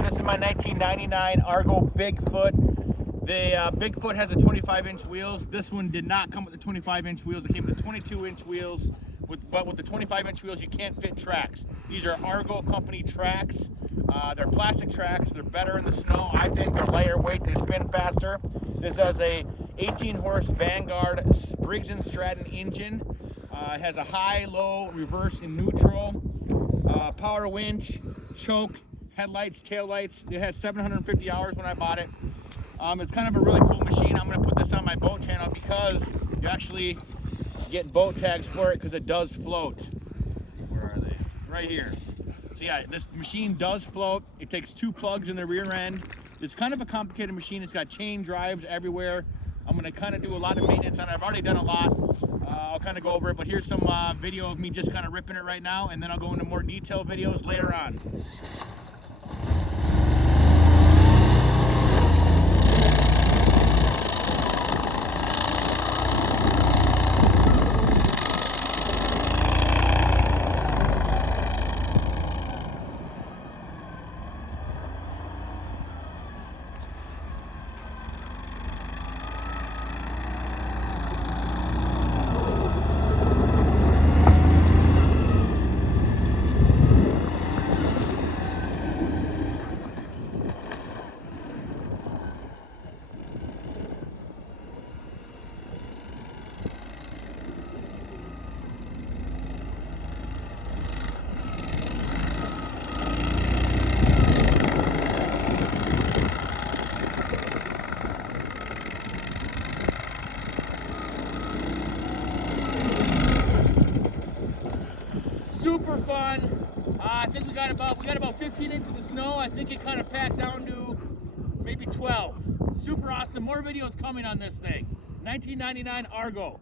you, this is my 1999 Argo Bigfoot. The Bigfoot has a 25-inch wheels. This one did not come with the 25-inch wheels. It came with the 22-inch wheels, but with the 25-inch wheels, you can't fit tracks. These are Argo company tracks. They're plastic tracks. They're better in the snow. I think they're lighter weight. They spin faster. This has a 18-horse Vangaurd Briggs and Stratton engine. It has a high, low, reverse, and neutral. Power winch, choke, headlights, taillights. It has 750 hours when I bought it. It's kind of a really cool machine. I'm going to put this on my boat channel because you actually get boat tags for it because it does float. Where are they? Right here. So yeah, this machine does float. It takes 2 plugs in the rear end. It's kind of a complicated machine. It's got chain drives everywhere. I'm going to kind of do a lot of maintenance on it. I've already done a lot. I'll kind of go over it, but here's some video of me just kind of ripping it right now, and then I'll go into more detailed videos later on. Super fun. I think we got about 15 inches of snow. I think it kind of packed down to maybe 12. Super awesome. More videos coming on this thing. 1999 Argo.